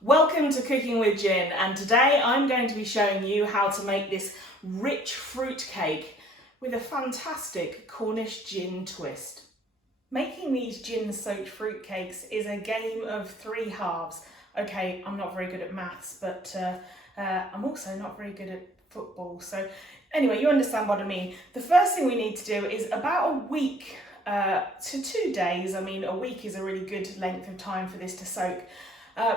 Welcome to Cooking with Gin, and today I'm going to be showing you how to make this rich fruit cake with a fantastic Cornish gin twist. Making these gin-soaked fruit cakes is a game of three halves. Okay, I'm not very good at maths, but I'm also not very good at football. So anyway, you understand what I mean. The first thing we need to do is about a week to 2 days. I mean, a week is a really good length of time for this to soak.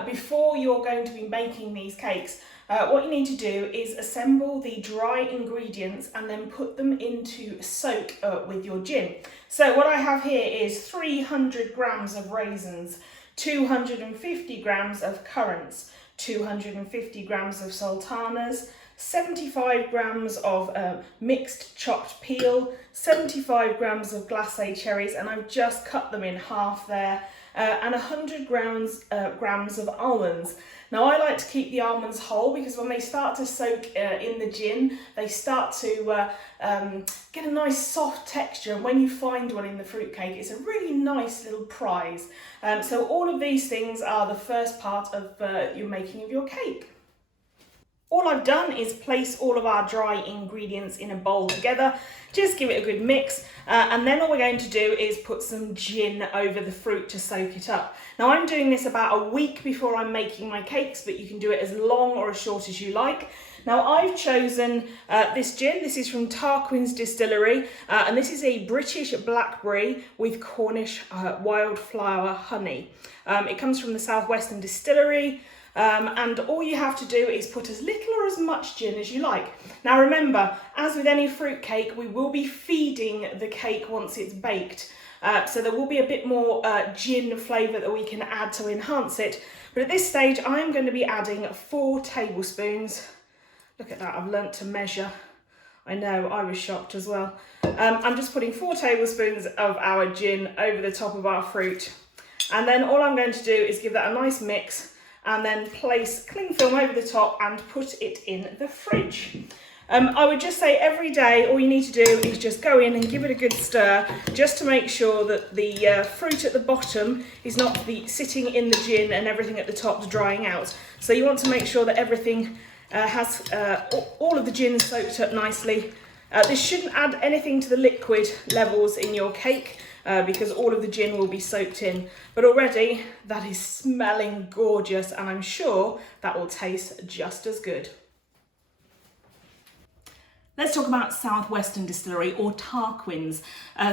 Before you're going to be making these cakes, what you need to do is assemble the dry ingredients and then put them into soak with your gin. So what I have here is 300 grams of raisins, 250 grams of currants, 250 grams of sultanas, 75 grams of mixed chopped peel, 75 grams of glacé cherries, and I've just cut them in half there, and 100 grams of almonds. Now I like to keep the almonds whole because when they start to soak in the gin, they start to get a nice soft texture, and when you find one in the fruitcake, it's a really nice little prize. So all of these things are the first part of your making of your cake. All I've done is place all of our dry ingredients in a bowl together, just give it a good mix, and then all we're going to do is put some gin over the fruit to soak it up. Now I'm doing this about a week before I'm making my cakes, but you can do it as long or as short as you like. Now I've chosen this gin. This is from Tarquin's Distillery, and this is a British blackberry with Cornish wildflower honey. It comes from the Southwestern Distillery. And all you have to do is put as little or as much gin as you like. Now remember, as with any fruit cake, we will be feeding the cake once it's baked. So there will be a bit more gin flavour that we can add to enhance it. But at this stage, I'm going to be adding 4 tablespoons. Look at that, I've learnt to measure. I know, I was shocked as well. I'm just putting 4 tablespoons of our gin over the top of our fruit. And then all I'm going to do is give that a nice mix, and then place cling film over the top and put it in the fridge. I would just say every day all you need to do is just go in and give it a good stir, just to make sure that the fruit at the bottom is not sitting in the gin and everything at the top is drying out. So you want to make sure that everything has all of the gin soaked up nicely. This shouldn't add anything to the liquid levels in your cake, because all of the gin will be soaked in. But already that is smelling gorgeous, and I'm sure that will taste just as good. Let's talk about Southwestern Distillery, or Tarquin's.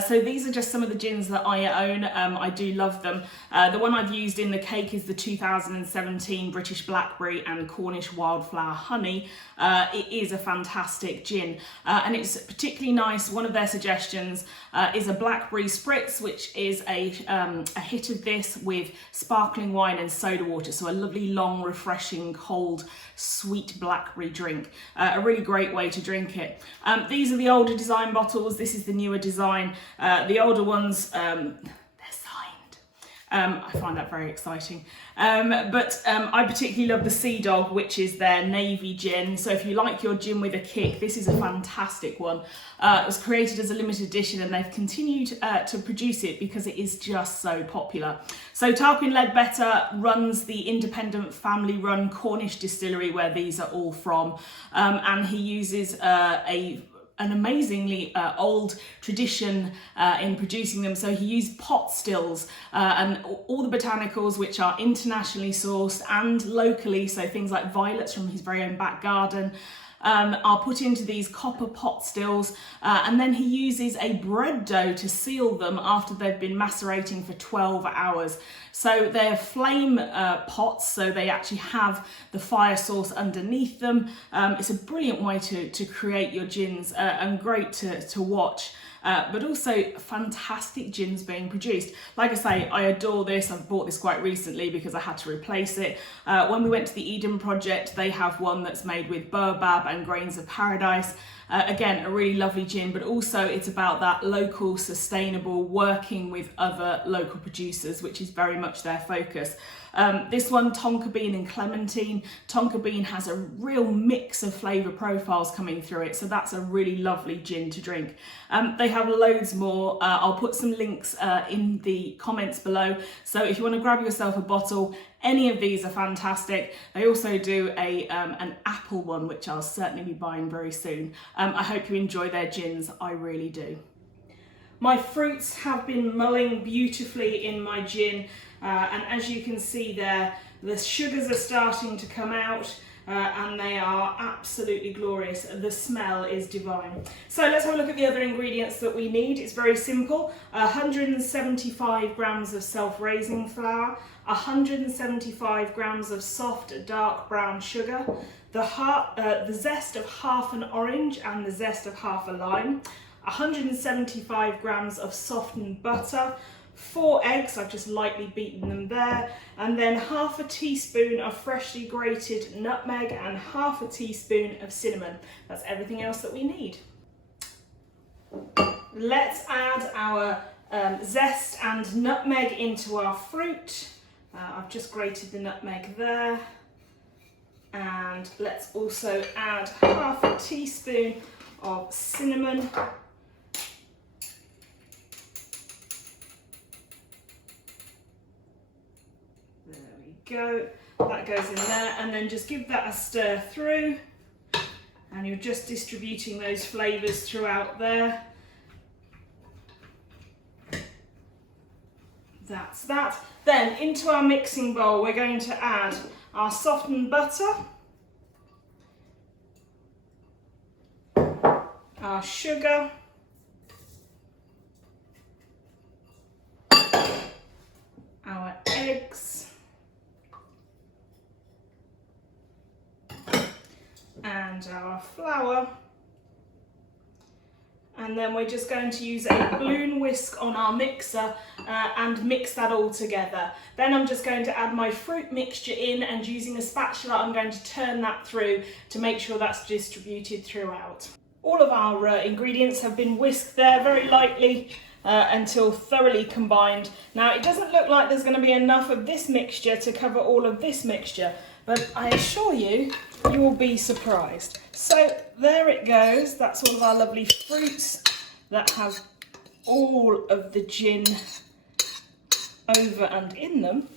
So these are just some of the gins that I own. I do love them. The one I've used in the cake is the 2017 British Blackberry and Cornish Wildflower Honey. It is a fantastic gin, and it's particularly nice. One of their suggestions is a blackberry spritz, which is a hit of this with sparkling wine and soda water. So a lovely, long, refreshing, cold, sweet blackberry drink. A really great way to drink it. These are the older design bottles. This is the newer design. The older ones, they're signed. I find that very exciting. But I particularly love the Sea Dog, which is their navy gin. So if you like your gin with a kick, this is a fantastic one. It was created as a limited edition, and they've continued to produce it because it is just so popular. So Tarquin Ledbetter runs the independent family-run Cornish distillery where these are all from, and he uses an amazingly old tradition in producing them. So he used pot stills and all the botanicals, which are internationally sourced and locally, so things like violets from his very own back garden, are put into these copper pot stills, and then he uses a bread dough to seal them after they've been macerating for 12 hours. So they're flame pots, so they actually have the fire source underneath them. It's a brilliant way to create your gins, and great to watch. But also fantastic gins being produced. Like I say, I adore this. I've bought this quite recently because I had to replace it. When we went to the Eden Project, they have one that's made with baobab and grains of paradise. Again, a really lovely gin, but also it's about that local, sustainable, working with other local producers, which is very much their focus. This one, tonka bean and clementine. Tonka bean has a real mix of flavour profiles coming through it, so that's a really lovely gin to drink. They have loads more. I'll put some links in the comments below, so if you want to grab yourself a bottle, any of these are fantastic. They also do an apple one, which I'll certainly be buying very soon. I hope you enjoy their gins, I really do. My fruits have been mulling beautifully in my gin, and as you can see there, the sugars are starting to come out, and they are absolutely glorious. The smell is divine. So let's have a look at the other ingredients that we need. It's very simple. 175 grams of self-raising flour, 175 grams of soft dark brown sugar, the zest of half an orange and the zest of half a lime, 175 grams of softened butter, 4 eggs, I've just lightly beaten them there, and then half a teaspoon of freshly grated nutmeg and half a teaspoon of cinnamon. That's everything else that we need. Let's add our zest and nutmeg into our fruit. I've just grated the nutmeg there. And let's also add half a teaspoon of cinnamon. Go, that goes in there, and then just give that a stir through, and you're just distributing those flavours throughout there. That's that. Then into our mixing bowl we're going to add our softened butter, our sugar, our eggs, and our flour, and then we're just going to use a balloon whisk on our mixer and mix that all together. Then I'm just going to add my fruit mixture in, and using a spatula I'm going to turn that through to make sure that's distributed throughout. All of our ingredients have been whisked there very lightly until thoroughly combined. Now it doesn't look like there's going to be enough of this mixture to cover all of this mixture, but I assure you, you will be surprised. So there it goes. That's all of our lovely fruits that have all of the gin over and in them.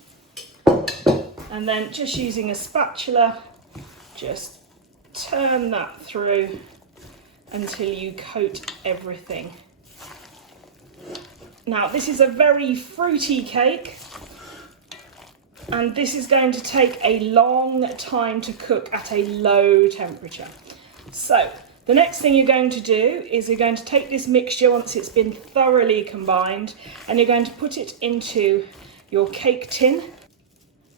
And then just using a spatula, just turn that through until you coat everything. Now this is a very fruity cake, and this is going to take a long time to cook at a low temperature. So the next thing you're going to do is you're going to take this mixture once it's been thoroughly combined, and you're going to put it into your cake tin.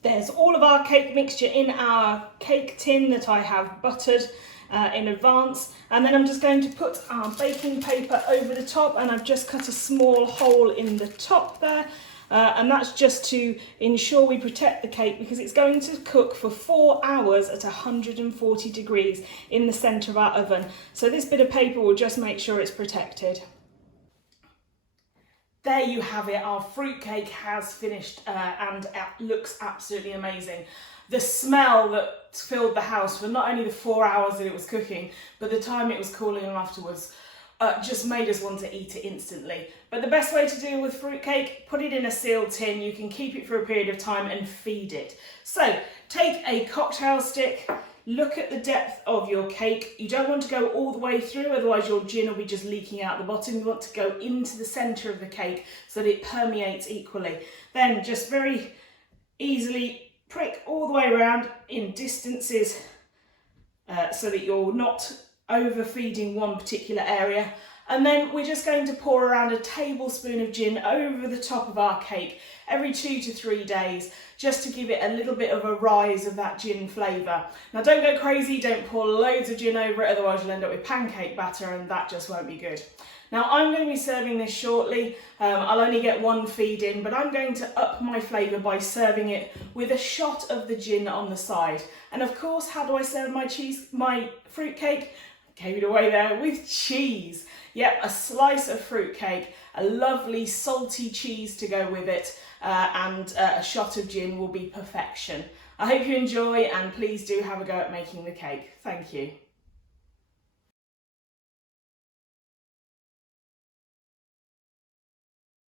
There's all of our cake mixture in our cake tin that I have buttered in advance, and then I'm just going to put our baking paper over the top, and I've just cut a small hole in the top there. And that's just to ensure we protect the cake, because it's going to cook for 4 hours at 140 degrees in the centre of our oven. So this bit of paper will just make sure it's protected. There you have it, our fruitcake has finished and it looks absolutely amazing. The smell that filled the house for not only the 4 hours that it was cooking, but the time it was cooling afterwards, just made us want to eat it instantly. But the best way to deal with fruitcake, put it in a sealed tin. You can keep it for a period of time and feed it. So take a cocktail stick, look at the depth of your cake. You don't want to go all the way through, otherwise your gin will be just leaking out the bottom. You want to go into the centre of the cake so that it permeates equally. Then just very easily prick all the way around in distances so that you're not overfeeding one particular area. And then we're just going to pour around a tablespoon of gin over the top of our cake every 2 to 3 days, just to give it a little bit of a rise of that gin flavour. Now don't go crazy, don't pour loads of gin over it, otherwise you'll end up with pancake batter and that just won't be good. Now I'm going to be serving this shortly. I'll only get one feed in, but I'm going to up my flavour by serving it with a shot of the gin on the side. And of course, how do I serve my fruitcake? Gave it away there, with cheese. Yep, a slice of fruitcake. a lovely salty cheese to go with it, and a shot of gin will be perfection. I hope you enjoy, and please do have a go at making the cake. Thank you.